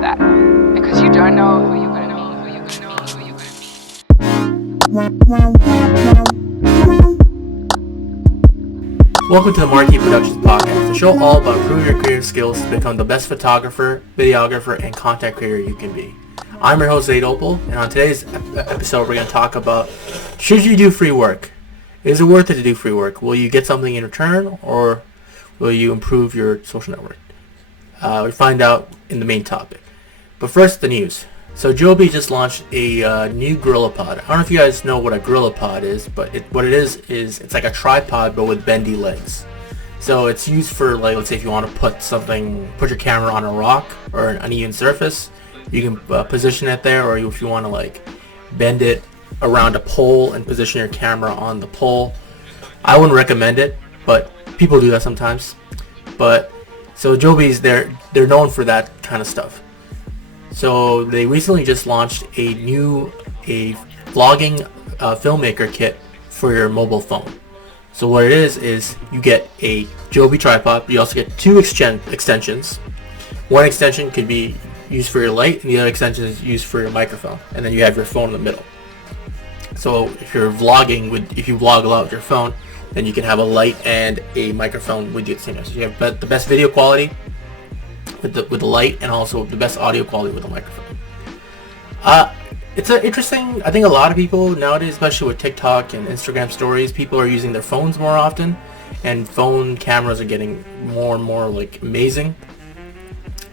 for that, because you don't know who you're going to meet, who you're going to meet, who you're going to meet. Welcome to the Marquee-Production Podcast, the show all about improving your creative skills to become the best photographer, videographer, and content creator you can be. I'm your host, Zaidopal, and on today's episode, we're going to talk about, should you do free work? Is it worth it to do free work? Will you get something in return, or will you improve your social network? We find out in the main topic. But first, the news. So Joby just launched a new GorillaPod. I don't know if you guys know what a GorillaPod is, but what it is it's like a tripod but with bendy legs. So it's used for, like, let's say if you want to put your camera on a rock or an uneven surface, you can position it there, or if you want to like bend it around a pole and position your camera on the pole. I wouldn't recommend it, but people do that sometimes. But so Joby's they're known for that kind of stuff. So they recently just launched a vlogging filmmaker kit for your mobile phone. So what it is you get a Joby tripod, but you also get two extensions. One extension could be used for your light, and the other extension is used for your microphone. And then you have your phone in the middle. So if you're vlogging, if you vlog a lot with your phone, then you can have a light and a microphone with you at the same time. So you have the best video quality with the light, and also the best audio quality with the microphone. It's interesting. I think a lot of people nowadays, especially with TikTok and Instagram stories, people are using their phones more often, and phone cameras are getting more and more like amazing.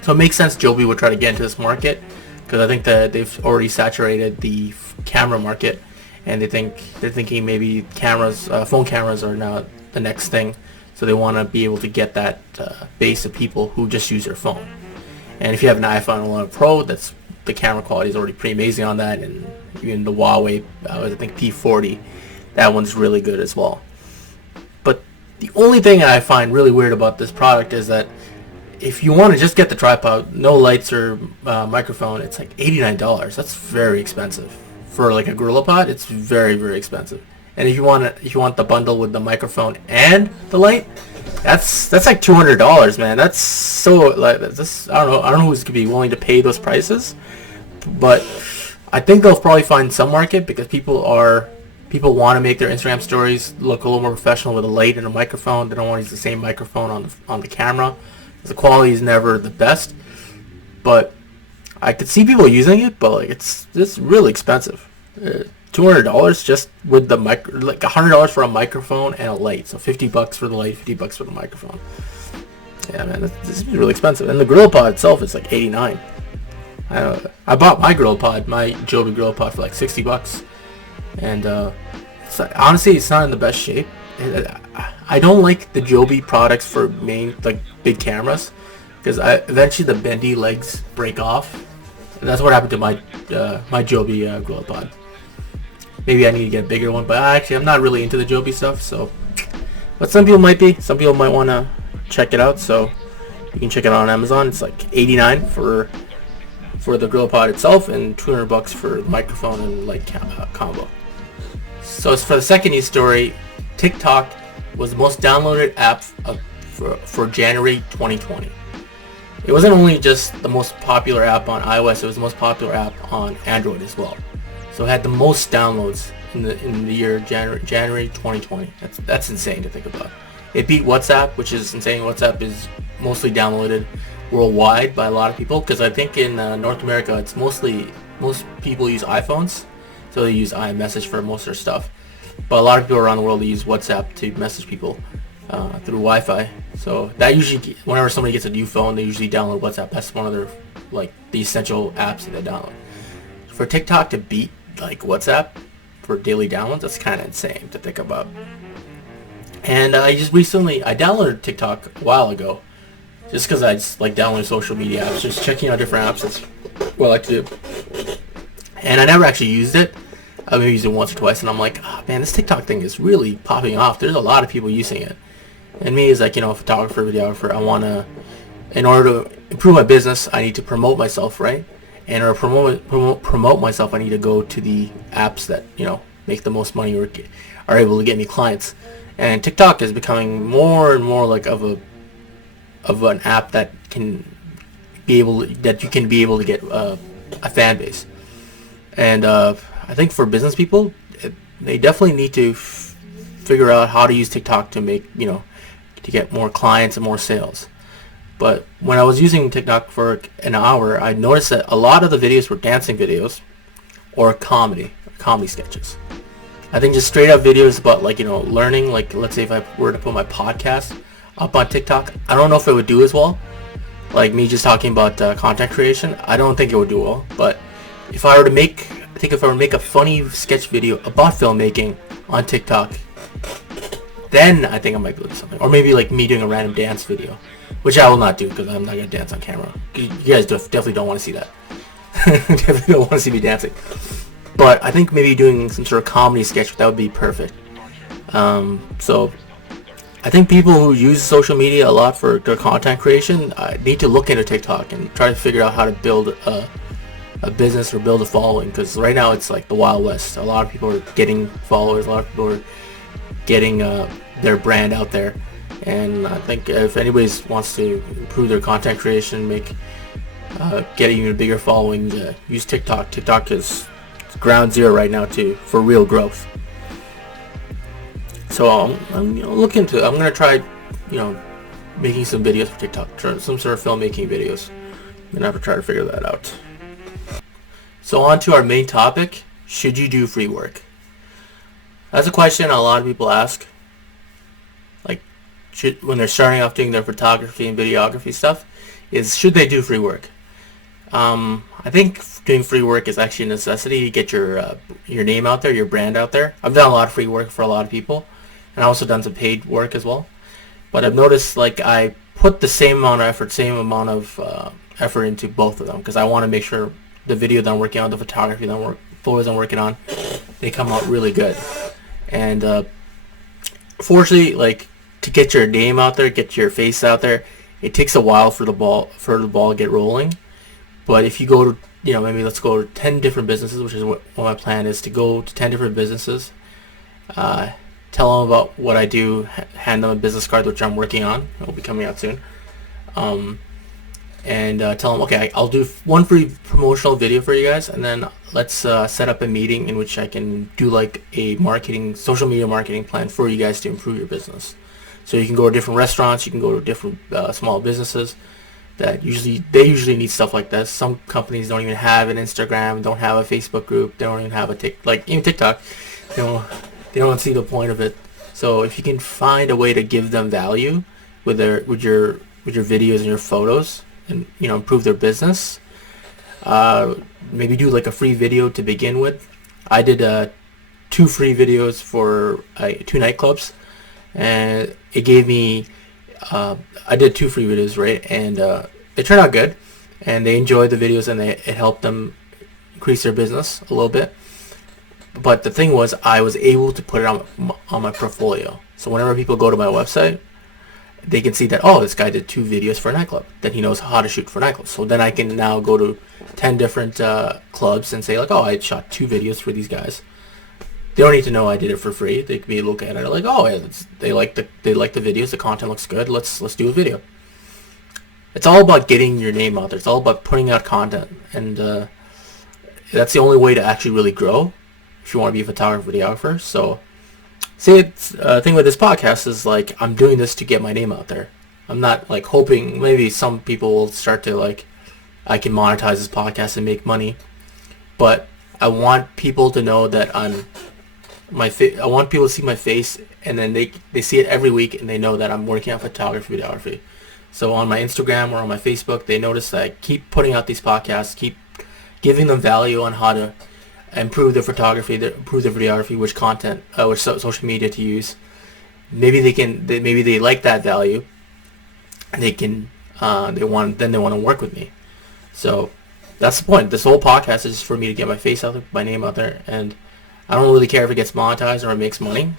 So it makes sense Joby would try to get into this market, because I think that they've already saturated the camera market, and they're thinking maybe phone cameras are now the next thing. So they want to be able to get that base of people who just use their phone. And if you have an iPhone 11 Pro, the camera quality is already pretty amazing on that. And even the Huawei, I think P40, that one's really good as well. But the only thing I find really weird about this product is that if you want to just get the tripod, no lights or microphone, it's like $89. That's very expensive. For like a GorillaPod, it's very, very expensive. And if you want the bundle with the microphone and the light, that's like $200, man. That's so like this. I don't know who's gonna be willing to pay those prices, but I think they'll probably find some market, because people want to make their Instagram stories look a little more professional with a light and a microphone. They don't want to use the same microphone on the camera. The quality is never the best, but I could see people using it. But like it's really expensive. $200 just with the like $100 for a microphone and a light. So $50 for the light, $50 for the microphone. Yeah, man, this is really expensive. And the GorillaPod itself is like $89. I bought my GorillaPod, my Joby GorillaPod, for like $60, and honestly, it's not in the best shape. I don't like the Joby products for big cameras, because eventually the bendy legs break off, and that's what happened to my Joby GorillaPod. Maybe I need to get a bigger one, but actually I'm not really into the Joby stuff. So, but some people might be. Some people might want to check it out. So you can check it out on Amazon. It's like $89 for the GorillaPod itself, and $200 for the microphone and light combo. So as for the second news story, TikTok was the most downloaded app for January 2020. It wasn't only just the most popular app on iOS; it was the most popular app on Android as well. So it had the most downloads in the year January 2020. That's insane to think about. It beat WhatsApp, which is insane. WhatsApp is mostly downloaded worldwide by a lot of people, because I think in North America it's most people use iPhones, so they use iMessage for most of their stuff. But a lot of people around the world, they use WhatsApp to message people through Wi-Fi. So that usually, whenever somebody gets a new phone, they usually download WhatsApp. That's one of their the essential apps that they download. For TikTok to beat like WhatsApp for daily downloads, that's kind of insane to think about. And I downloaded TikTok a while ago, just because I just like downloading social media apps, just checking out different apps. That's what I like to do. And I never actually used it. I maybe used it once or twice, and I'm like, oh man, this TikTok thing is really popping off. There's a lot of people using it. And me as like, a photographer, videographer, in order to improve my business, I need to promote myself, right? And to promote myself, I need to go to the apps that, make the most money or are able to get me clients. And TikTok is becoming more and more like of an app that can you can be able to get a fan base. And I think for business people, they definitely need to figure out how to use TikTok to make, to get more clients and more sales. But when I was using TikTok for an hour, I noticed that a lot of the videos were dancing videos or comedy sketches. I think just straight up videos about learning, like let's say if I were to put my podcast up on TikTok, I don't know if it would do as well. Like me just talking about content creation, I don't think it would do well. But if I were to make a funny sketch video about filmmaking on TikTok, then I think I might be able to do something. Or maybe like me doing a random dance video, which I will not do because I'm not going to dance on camera. You guys definitely don't want to see that. Definitely don't want to see me dancing. But I think maybe doing some sort of comedy sketch, that would be perfect. So I think people who use social media a lot for their content creation need to look into TikTok and try to figure out how to build a business or build a following, because right now it's like the Wild West. A lot of people are getting followers, a lot of people are getting their brand out there, and I think if anybody wants to improve their content creation, get even a bigger following, use TikTok. TikTok is ground zero right now for real growth. So I'm look into it. I'm gonna try making some videos for TikTok, some sort of filmmaking videos. I'm gonna have to try to figure that out. So on to our main topic: should you do free work? That's a question a lot of people ask. Like, when they're starting off doing their photography and videography stuff, should they do free work? I think doing free work is actually a necessity to get your name out there, your brand out there. I've done a lot of free work for a lot of people, and I've also done some paid work as well. But I've noticed I put the same amount of effort into both of them, because I want to make sure the video that I'm working on, the photography photos I'm working on, they come out really good. And fortunately, to get your name out there, get your face out there, it takes a while for the ball to get rolling. But if you go to, maybe let's go to 10 different businesses, which is what my plan is, to go to 10 different businesses, tell them about what I do, hand them a business card, which I'm working on. It will be coming out soon. And tell them, okay, I'll do one free promotional video for you guys, and then let's set up a meeting in which I can do a social media marketing plan for you guys to improve your business. So you can go to different restaurants, you can go to different small businesses that they usually need stuff like this. Some companies don't even have an Instagram, don't have a Facebook group, they don't even have even TikTok. They don't see the point of it. So if you can find a way to give them value with your videos and your photos, and improve their business, maybe do a free video to begin with. I did 2 free videos for 2 nightclubs, and it gave me I did 2 free videos, right? And they turned out good, and they enjoyed the videos, and it helped them increase their business a little bit. But the thing was, I was able to put it on my portfolio. So whenever people go to my website, they can see that, oh, this guy did 2 videos for a nightclub. Then he knows how to shoot for nightclubs. So then I can now go to 10 different clubs and say oh, I shot 2 videos for these guys. They don't need to know I did it for free. They can be look at it oh, yeah, they like the videos. The content looks good. Let's do a video. It's all about getting your name out there. It's all about putting out content, and that's the only way to actually really grow if you want to be a photographer, videographer. So. The thing with this podcast is I'm doing this to get my name out there. I'm not hoping maybe some people will start to I can monetize this podcast and make money, but I want people to know that I want people to see my face, and then they see it every week, and they know that I'm working on photography, videography. So on my Instagram or on my Facebook, they notice that I keep putting out these podcasts, keep giving them value on how to improve their photography, improve their videography, which content, which social media to use. Maybe they like that value, and they want to work with me. So that's the point. This whole podcast is for me to get my face out there, my name out there, and I don't really care if it gets monetized or it makes money.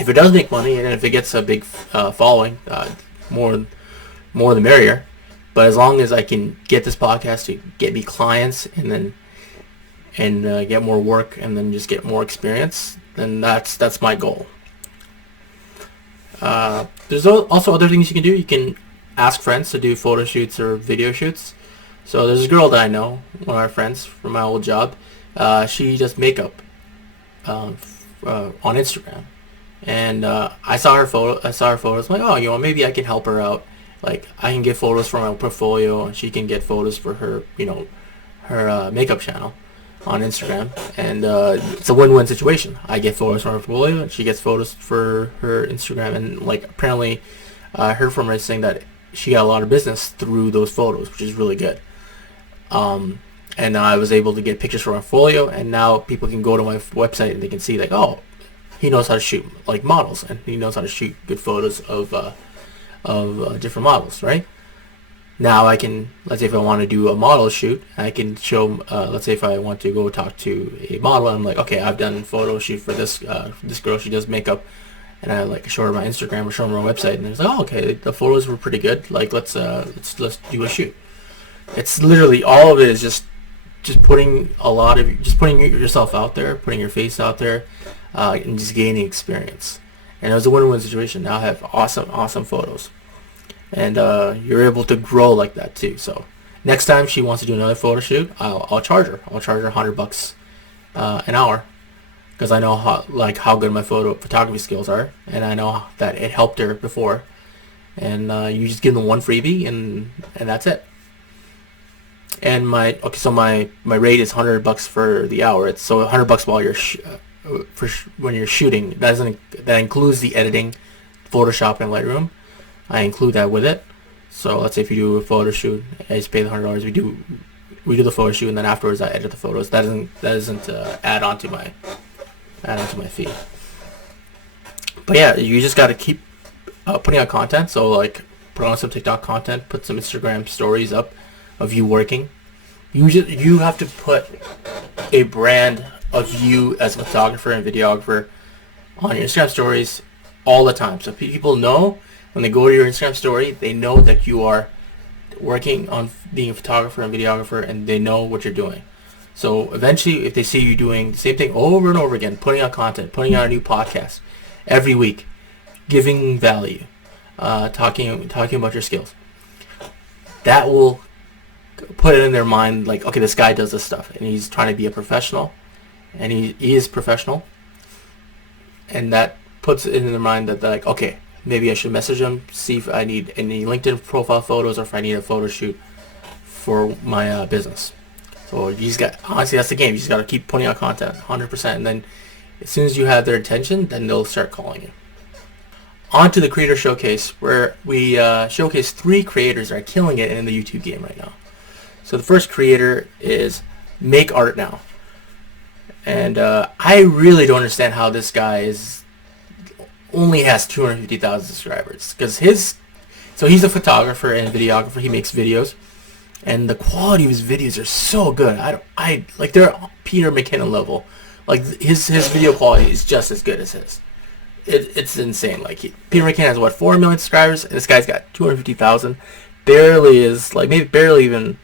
If it does make money, and if it gets a big following, more the merrier. But as long as I can get this podcast to get me clients, and get more work, and then just get more experience, then that's my goal. There's also other things you can do. You can ask friends to do photo shoots or video shoots. So there's a girl that I know, one of our friends from my old job. She does makeup on Instagram, and I saw her photos. I'm like, oh, maybe I can help her out. Like, I can get photos from my portfolio, and she can get photos for her, her makeup channel on Instagram, and it's a win-win situation. I get photos from her portfolio, and she gets photos for her Instagram, and like, apparently I heard from her saying that she got a lot of business through those photos, which is really good. And I was able to get pictures from her portfolio, and now people can go to my website and they can see, like, oh, he knows how to shoot like models, and he knows how to shoot good photos of different models, right? Now I can, let's say if I want to do a model shoot, I can show, let's say if I want to go talk to a model, and I'm like, okay, I've done a photo shoot for this girl, she does makeup, and I like show her my Instagram or show her my website, and it's like, oh, okay, the photos were pretty good, like, let's do a shoot. It's literally, all of it is just putting yourself out there, putting your face out there, and just gaining experience. And it was a win-win situation. Now I have awesome photos, and you're able to grow like that too. So next time she wants to do another photo shoot, I'll charge her. I'll charge her $100 an hour, because I know how good my photography skills are, and I know that it helped her before. And you just give them one freebie, and that's it. And my rate is $100 for the hour. It's so $100 while you're when you're shooting. That includes the editing, Photoshop, and Lightroom. I include that with it. So let's say if you do a photo shoot, I just pay the $100. We do the photo shoot, and then afterwards I edit the photos. That doesn't add on to my fee. But yeah, you just got to keep putting out content. So like, put on some TikTok content, put some Instagram stories up of you working. You have to put a brand of you as a photographer and videographer on your Instagram stories all the time, so people know when they go to your Instagram story, they know that you are working on being a photographer and videographer, and they know what you're doing. So eventually, if they see you doing the same thing over and over again, putting out content, putting out a new podcast every week, giving value, talking about your skills, that will put it in their mind, like, okay, this guy does this stuff, and he's trying to be a professional, and he is professional, and that puts it in their mind that they're like, okay, maybe I should message him, see if I need any LinkedIn profile photos, or if I need a photo shoot for my business. So you just got, honestly, that's the game. You just got to keep putting out content 100%, and then as soon as you have their attention, then they'll start calling you. On to the Creator Showcase, where we showcase 3 creators that are killing it in the YouTube game right now. So the first creator is Make Art Now. And I really don't understand how this guy only has 250,000 subscribers. Because he's a photographer and videographer. He makes videos. And the quality of his videos are so good. They're Peter McKinnon level. Like, his video quality is just as good as his. It's insane. Like, Peter McKinnon has 4 million subscribers, and this guy's got 250,000. Barely even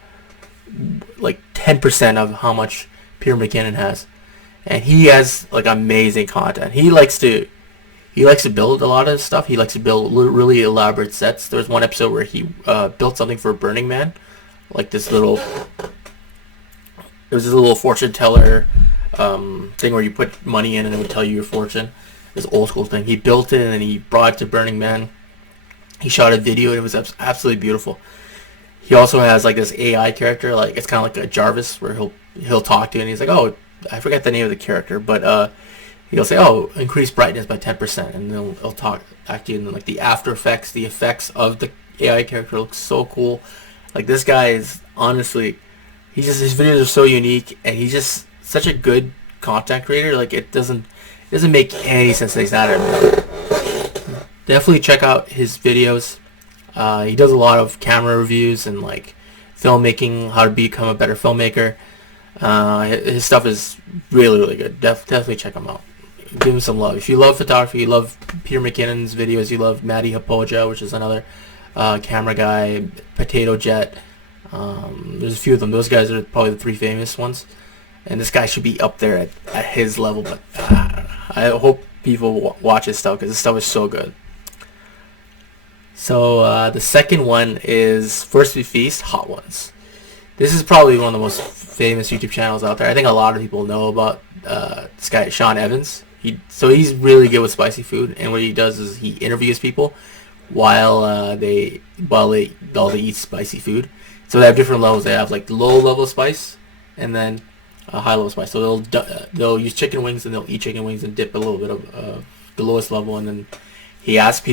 like 10% of how much Peter McKinnon has, and he has like amazing content. He likes to build a lot of stuff. He likes to build really elaborate sets. There was one episode where he built something for Burning Man, like this little fortune teller thing where you put money in and it would tell you your fortune. This old school thing. He built it and then he brought it to Burning Man. He shot a video and it was absolutely beautiful. He also has like this AI character, like it's kind of like a Jarvis, where he'll talk to you and he's like, oh, I forget the name of the character, but he'll say, oh, increase brightness by 10%, and then he'll talk back to you, and then like the after effects, the effects of the AI character looks so cool. Like, this guy is honestly, his videos are so unique, and he's just such a good content creator. Like, it doesn't make any sense that he's not everywhere. Definitely check out his videos. He does a lot of camera reviews and like filmmaking, how to become a better filmmaker. His stuff is really, really good. Definitely check him out. Give him some love. If you love photography, you love Peter McKinnon's videos, you love Matty Hapoja, which is another camera guy, Potato Jet. There's a few of them. Those guys are probably the 3 famous ones. And this guy should be up there at his level. But I hope people watch his stuff, because his stuff is so good. So the second one is First We Feast, Hot Ones. This is probably one of the most famous YouTube channels out there. I think a lot of people know about this guy, Sean Evans. He's really good with spicy food, and what he does is he interviews people while they eat spicy food. So they have different levels. They have like low level spice, and then high level spice. So they'll use chicken wings, and they'll eat chicken wings and dip a little bit of the lowest level, and then he asks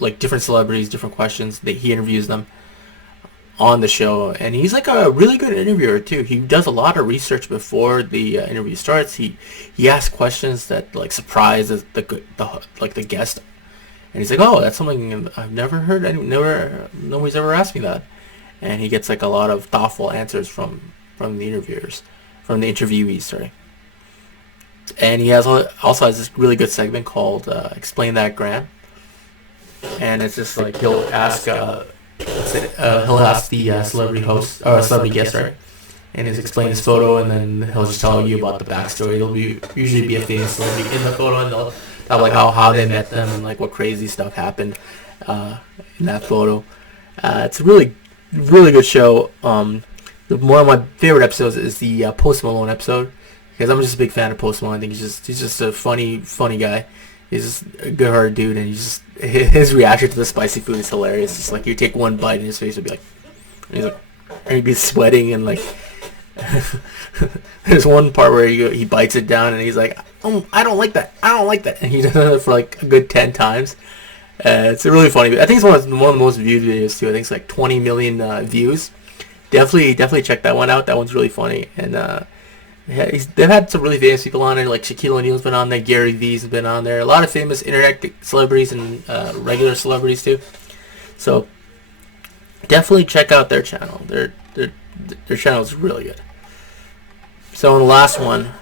like different celebrities different questions. He interviews them on the show, and he's like a really good interviewer too. He does a lot of research before the interview starts. He asks questions that like surprise the guest, and he's like, "Oh, that's something I've never heard. Nobody's ever asked me that." And he gets like a lot of thoughtful answers from the interviewees. Sorry. And he also has this really good segment called "Explain That Graham," and it's just like he'll ask the celebrity host or celebrity guest, right? And he'll explain his photo, and then he'll just tell you about the backstory. There'll usually be a famous celebrity in the photo, and they'll tell like how they met them and like what crazy stuff happened in that photo. It's a really good show. One of my favorite episodes is the Post Malone episode, because I'm just a big fan of Post Malone. I think he's just a funny guy. He's just a good-hearted dude, and his reaction to the spicy food is hilarious. It's like you take one bite, and his face would be like, and he'd be sweating, and like, there's one part where he bites it down, and he's like, "Oh, I don't like that. And he does it for like a good 10 times. It's a really funny. I think it's one of the most viewed videos too. I think it's like 20 million views. Definitely check that one out. That one's really funny, and they've had some really famous people on there, like Shaquille O'Neal's been on there, Gary Vee's been on there, a lot of famous internet celebrities and regular celebrities too. So definitely check out their channel. Their channel is really good. So in the last one,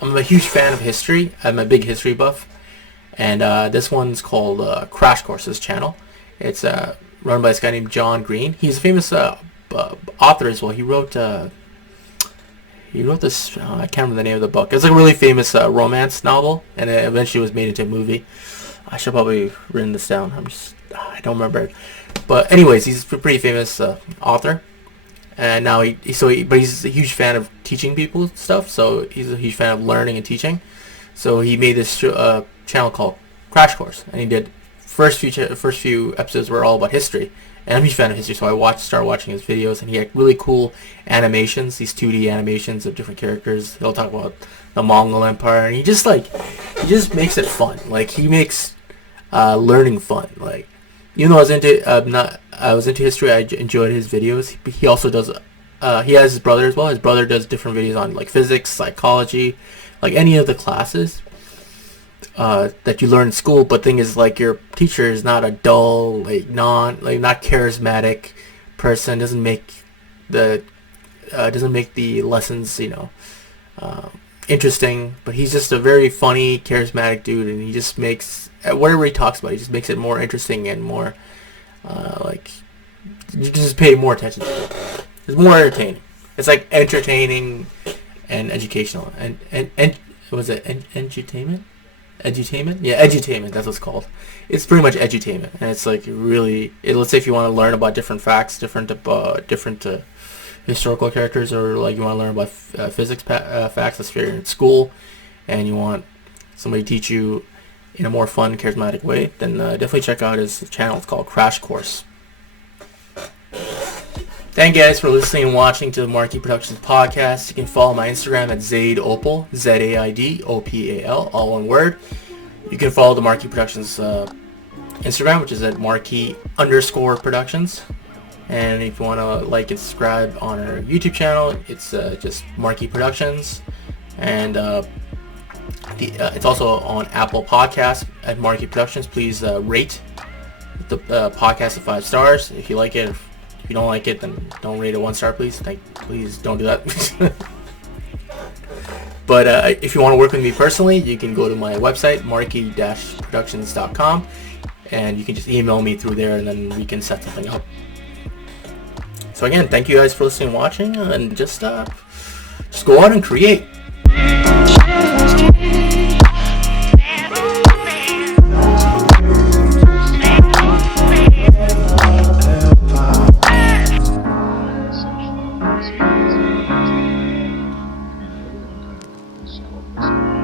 I'm a huge fan of history. I'm a big history buff, and this one's called Crash Course's channel. It's run by this guy named John Green. He's a famous author as well. He wrote this, I can't remember the name of the book. It's like a really famous romance novel, and it eventually was made into a movie. I should probably written this down. I don't remember it. But anyways, he's a pretty famous author. And now he's a huge fan of teaching people stuff, so he's a huge fan of learning and teaching. So he made this channel called Crash Course, and he did first few episodes were all about history. And I'm a huge fan of history, so I started watching his videos, and he had really cool animations, these 2D animations of different characters. He'll talk about the Mongol Empire, and he just makes it fun. Like, he makes learning fun. Like, even though I was into history, I enjoyed his videos. He also does, he has his brother as well. His brother does different videos on like physics, psychology, like any of the classes that you learn in school. But thing is, like, your teacher is not a dull, not charismatic person. Doesn't make the lessons interesting. But he's just a very funny, charismatic dude, and he just makes whatever he talks about, he just makes it more interesting and more you just pay more attention to it. It's more entertaining. It's like entertaining and educational. And was it edutainment? Edutainment? Yeah, edutainment. That's what it's called. It's pretty much edutainment, and it's like really. Let's say if you want to learn about different facts, different historical characters, or like you want to learn about physics facts. That's if you're in school, and you want somebody to teach you in a more fun, charismatic way, then definitely check out his channel. It's called Crash Course. Thank you guys for listening and watching to the Marquee-Production Podcast. You can follow my Instagram at Zaidopal, Zaidopal, all one word. You can follow the Marquee-Productions Instagram, which is at Marquee_Productions. And if you want to like and subscribe on our YouTube channel, it's just Marquee-Productions. And it's also on Apple Podcasts at Marquee Productions. Please rate the podcast at 5 stars if you like it. If you don't like it, then don't rate it 1 star, please. Please don't do that. But if you want to work with me personally, you can go to my website, marquee-productions.com, and you can just email me through there, and then we can set something up. So again, thank you guys for listening and watching, and just go out and create. This is really kind of scope this.